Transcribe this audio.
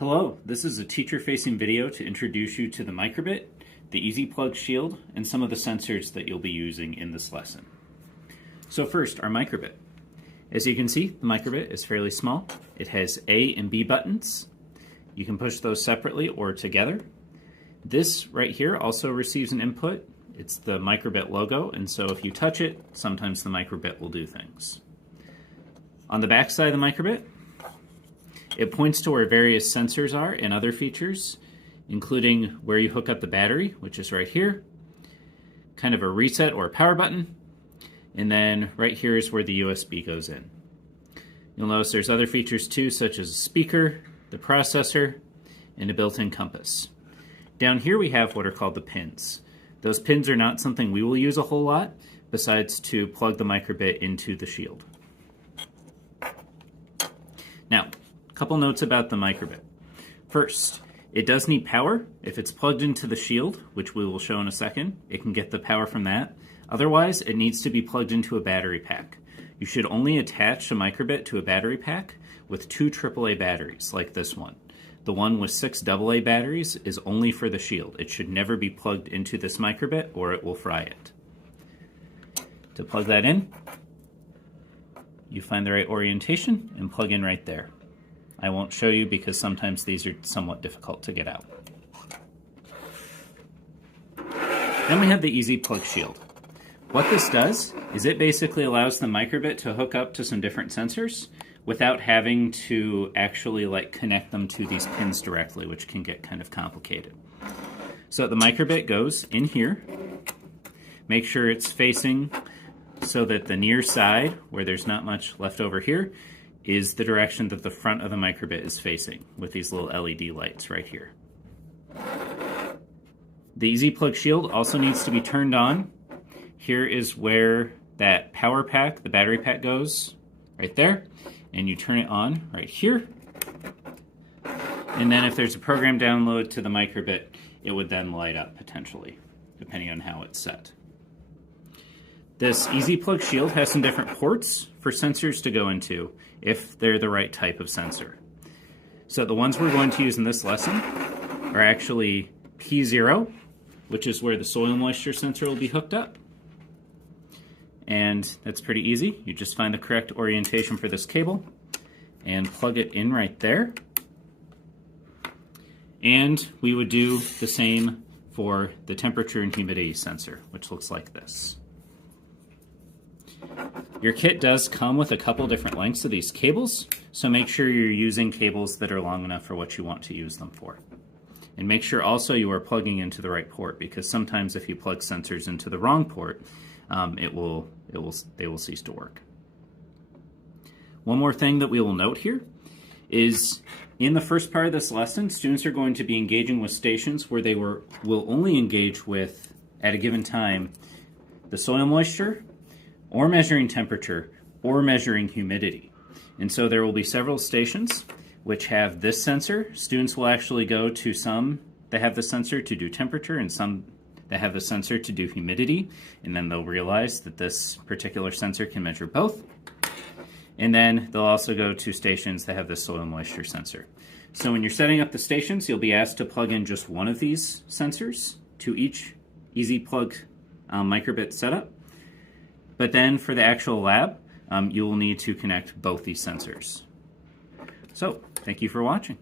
Hello, this is a teacher-facing video to introduce you to the Microbit, the EasyPlug Shield, and some of the sensors that you'll be using in this lesson. So first, our Microbit. As you can see, the Microbit is fairly small. It has A and B buttons. You can push those separately or together. This right here also receives an input. It's the Microbit logo, and so if you touch it, sometimes the Microbit will do things. On the back side of the Microbit, it points to where various sensors are and other features, including where you hook up the battery, which is right here, kind of a reset or a power button, and then right here is where the USB goes in. You'll notice there's other features too, such as a speaker, the processor, and a built-in compass. Down here we have what are called the pins. Those pins are not something we will use a whole lot, besides to plug the Microbit into the shield. Now, couple notes about the Microbit. First, it does need power. If it's plugged into the shield, which we will show in a second, it can get the power from that. Otherwise, it needs to be plugged into a battery pack. You should only attach a Microbit to a battery pack with 2 AAA batteries, like this one. The one with 6 AA batteries is only for the shield. It should never be plugged into this Microbit or it will fry it. To plug that in, you find the right orientation and plug in right there. I won't show you because sometimes these are somewhat difficult to get out. Then we have the EasyPlug Shield. What this does is it basically allows the Microbit to hook up to some different sensors without having to actually connect them to these pins directly, which can get kind of complicated. So the Microbit goes in here. Make sure it's facing so that the near side, where there's not much left over here, is the direction that the front of the Microbit is facing, with these little LED lights right here. The EasyPlug Shield also needs to be turned on. Here is where that power pack, the battery pack, goes, right there, and you turn it on right here. And then if there's a program download to the Microbit, it would then light up potentially, depending on how it's set. This EasyPlug Shield has some different ports for sensors to go into if they're the right type of sensor. So the ones we're going to use in this lesson are actually P0, which is where the soil moisture sensor will be hooked up. And that's pretty easy. You just find the correct orientation for this cable and plug it in right there. And we would do the same for the temperature and humidity sensor, which looks like this. Your kit does come with a couple different lengths of these cables, so make sure you're using cables that are long enough for what you want to use them for. And make sure also you are plugging into the right port, because sometimes if you plug sensors into the wrong port, they will cease to work. One more thing that we will note here is in the first part of this lesson, students are going to be engaging with stations where they will only engage with, at a given time, the soil moisture, or measuring temperature, or measuring humidity. And so there will be several stations which have this sensor. Students will actually go to some that have the sensor to do temperature and some that have the sensor to do humidity, and then they'll realize that this particular sensor can measure both. And then they'll also go to stations that have the soil moisture sensor. So when you're setting up the stations, you'll be asked to plug in just one of these sensors to each EasyPlug Microbit setup. But then for the actual lab, you will need to connect both these sensors. So, thank you for watching.